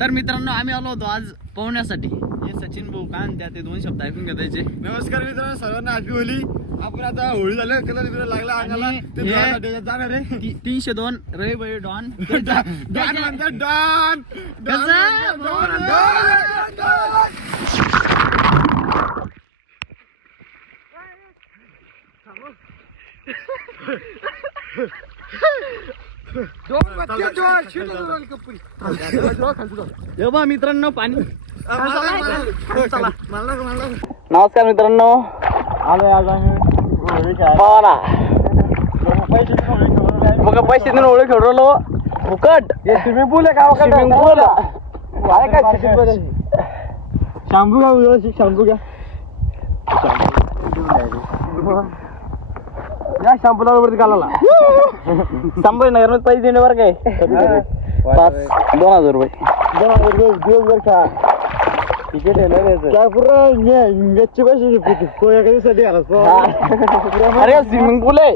तर मित्रांनो आम्ही आलो होतो आज पोहण्यासाठी. हे सचिन भाऊ काय म्हणतात ते 2 शब्द ऐकून घ्यायचे. नमस्कार मित्रांनो, सर्वांना हॅपी होली. आपण आता होळी झालं, कलर बिलर लागला अंगाला. ते धुवायला जाणार आहे. 302 रवी भाई डॉन डॉन म्हणतात, डॉन मित्रांनो पाणी. चला. नमस्कार मित्रांनो, आलोय आज आम्ही होळी खेळायला. पाहना पैसे मग पैसे देऊन ओळख खेळलो फुकट. स्विमिंग पूल आहे का? स्विमिंग पूल आहे का? शॅम्पू घ्या, शॅम्पू घ्या. या शॅम्पू वरती घालायला. संभाजीनगर मध्ये पैसे देणे बरं काय. 2,000 रुपये. दिवसभर खेळा. तिकीट आहे ना काय पुरं मॅचचे पैसे एका दिवसासाठी घाला. अरे स्विमिंग पूल आहे.